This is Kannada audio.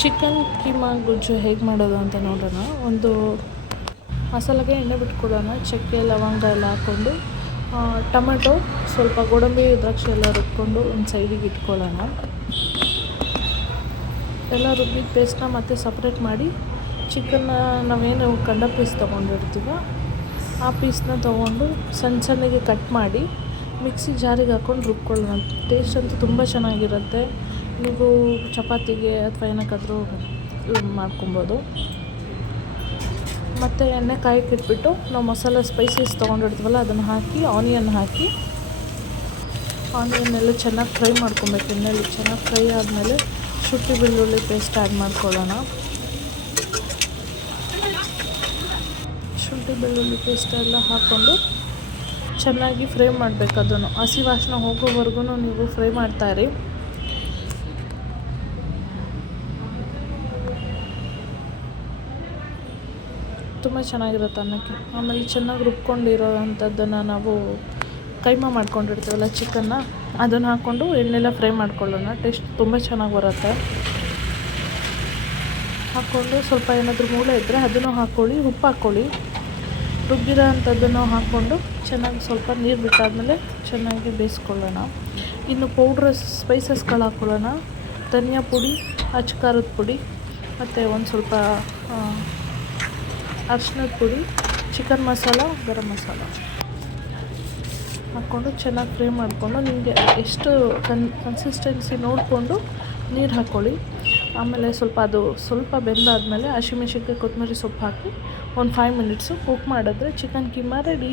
ಚಿಕನ್ ಕೀಮಾ ಗೊಜ್ಜು ಹೇಗೆ ಮಾಡೋದು ಅಂತ ನೋಡೋಣ. ಒಂದು ಮಸಾಲೆಗೆ ಎಣ್ಣೆ ಬಿಟ್ಕೊಳ್ಳೋಣ. ಚಕ್ಕೆ ಲವಂಗ ಎಲ್ಲ ಹಾಕ್ಕೊಂಡು ಟೊಮೆಟೊ ಸ್ವಲ್ಪ ಗೋಡಂಬಿ ದ್ರಾಕ್ಷಿ ಎಲ್ಲ ರುಬ್ಕೊಂಡು ಒಂದು ಸೈಡಿಗೆ ಇಟ್ಕೊಳ್ಳೋಣ. ಎಲ್ಲ ರುಬ್ಬಿದ ಪೇಸ್ಟ್ನ ಮತ್ತೆ ಸಪ್ರೇಟ್ ಮಾಡಿ ಚಿಕನ್ನ ನಾವೇನು ಕಂಡ ಪೀಸ್ ತೊಗೊಂಡಿರ್ತೀವೋ ಆ ಪೀಸ್ನ ತೊಗೊಂಡು ಸಣ್ಣಗೆ ಕಟ್ ಮಾಡಿ ಮಿಕ್ಸಿ ಜಾರಿಗೆ ಹಾಕ್ಕೊಂಡು ರುಬ್ಕೊಳ್ಳೋಣ. ಟೇಸ್ಟ್ ಅಂತೂ ತುಂಬ ಚೆನ್ನಾಗಿರುತ್ತೆ. ನೀವು ಚಪಾತಿಗೆ ಅಥವಾ ಏನಕ್ಕಾದರೂ ಮಾಡ್ಕೊಬೋದು. ಮತ್ತು ಎಣ್ಣೆ ಕಾಯಕ್ಕೆ ಇಟ್ಬಿಟ್ಟು ನಾವು ಮಸಾಲೆ ಸ್ಪೈಸಸ್ ತೊಗೊಂಡಿರ್ತೀವಲ್ಲ ಅದನ್ನು ಹಾಕಿ ಆನಿಯನ್ ಹಾಕಿ ಆನಿಯನ್ ಎಲ್ಲ ಚೆನ್ನಾಗಿ ಫ್ರೈ ಮಾಡ್ಕೊಬೇಕು. ಎಣ್ಣೆಯಲ್ಲಿ ಚೆನ್ನಾಗಿ ಫ್ರೈ ಆದಮೇಲೆ ಶುಂಠಿ ಬೆಳ್ಳುಳ್ಳಿ ಪೇಸ್ಟ್ ಆ್ಯಡ್ ಮಾಡ್ಕೊಳ್ಳೋಣ. ಶುಂಠಿ ಬೆಳ್ಳುಳ್ಳಿ ಪೇಸ್ಟ್ ಎಲ್ಲ ಹಾಕ್ಕೊಂಡು ಚೆನ್ನಾಗಿ ಫ್ರೈ ಮಾಡಬೇಕು. ಅದನ್ನು ಹಸಿ ವಾಸನೆ ಹೋಗೋವರೆಗೂ ನೀವು ಫ್ರೈ ಮಾಡ್ತಾಯಿರಿ. ತುಂಬ ಚೆನ್ನಾಗಿರುತ್ತೆ ಅನ್ನಕ್ಕೆ. ಆಮೇಲೆ ಚೆನ್ನಾಗಿ ರುಬ್ಕೊಂಡಿರೋ ಅಂಥದ್ದನ್ನು ನಾವು ಕೈಮಾ ಮಾಡ್ಕೊಂಡಿರ್ತೀವಲ್ಲ ಚಿಕನ್ನ ಅದನ್ನು ಹಾಕ್ಕೊಂಡು ಎಣ್ಣೆಲ್ಲ ಫ್ರೈ ಮಾಡ್ಕೊಳ್ಳೋಣ. ಟೇಸ್ಟ್ ತುಂಬ ಚೆನ್ನಾಗಿ ಬರುತ್ತೆ. ಹಾಕ್ಕೊಂಡು ಸ್ವಲ್ಪ ಏನಾದರೂ ಮೂಳೆ ಇದ್ದರೆ ಅದನ್ನು ಹಾಕ್ಕೊಳ್ಳಿ, ಉಪ್ಪು ಹಾಕ್ಕೊಳ್ಳಿ. ರುಬ್ಬಿರೋ ಅಂಥದ್ದನ್ನು ಹಾಕ್ಕೊಂಡು ಚೆನ್ನಾಗಿ ಸ್ವಲ್ಪ ನೀರು ಬಿಟ್ಟಾದಮೇಲೆ ಚೆನ್ನಾಗಿ ಬೇಯಿಸ್ಕೊಳ್ಳೋಣ. ಇನ್ನು ಪೌಡ್ರ್ ಸ್ಪೈಸಸ್ಗಳು ಹಾಕ್ಕೊಳ್ಳೋಣ. ಧನಿಯಾ ಪುಡಿ, ಅಚ್ಚ ಖಾರದ ಪುಡಿ ಮತ್ತು ಒಂದು ಸ್ವಲ್ಪ ಅರಿಶಿನದ ಪುಡಿ, ಚಿಕನ್ ಮಸಾಲ, ಗರಂ ಮಸಾಲ ಹಾಕ್ಕೊಂಡು ಚೆನ್ನಾಗಿ ಫ್ರೈ ಮಾಡಿಕೊಂಡು ನಿಮಗೆ ಎಷ್ಟು ಕನ್ಸಿಸ್ಟೆನ್ಸಿ ನೋಡಿಕೊಂಡು ನೀರು ಹಾಕ್ಕೊಳ್ಳಿ. ಆಮೇಲೆ ಸ್ವಲ್ಪ ಬೆಂದಾದಮೇಲೆ ಹಸಿಮೆಣ್ಸಿನ್ಕಾಯಿ ಕೊತ್ತಂಬರಿ ಸೊಪ್ಪು ಹಾಕಿ ಒಂದು 5 ಮಿನಿಟ್ಸು ಕುಕ್ ಮಾಡಿದ್ರೆ ಚಿಕನ್ ಕೀಮಾ ರೆಡಿ.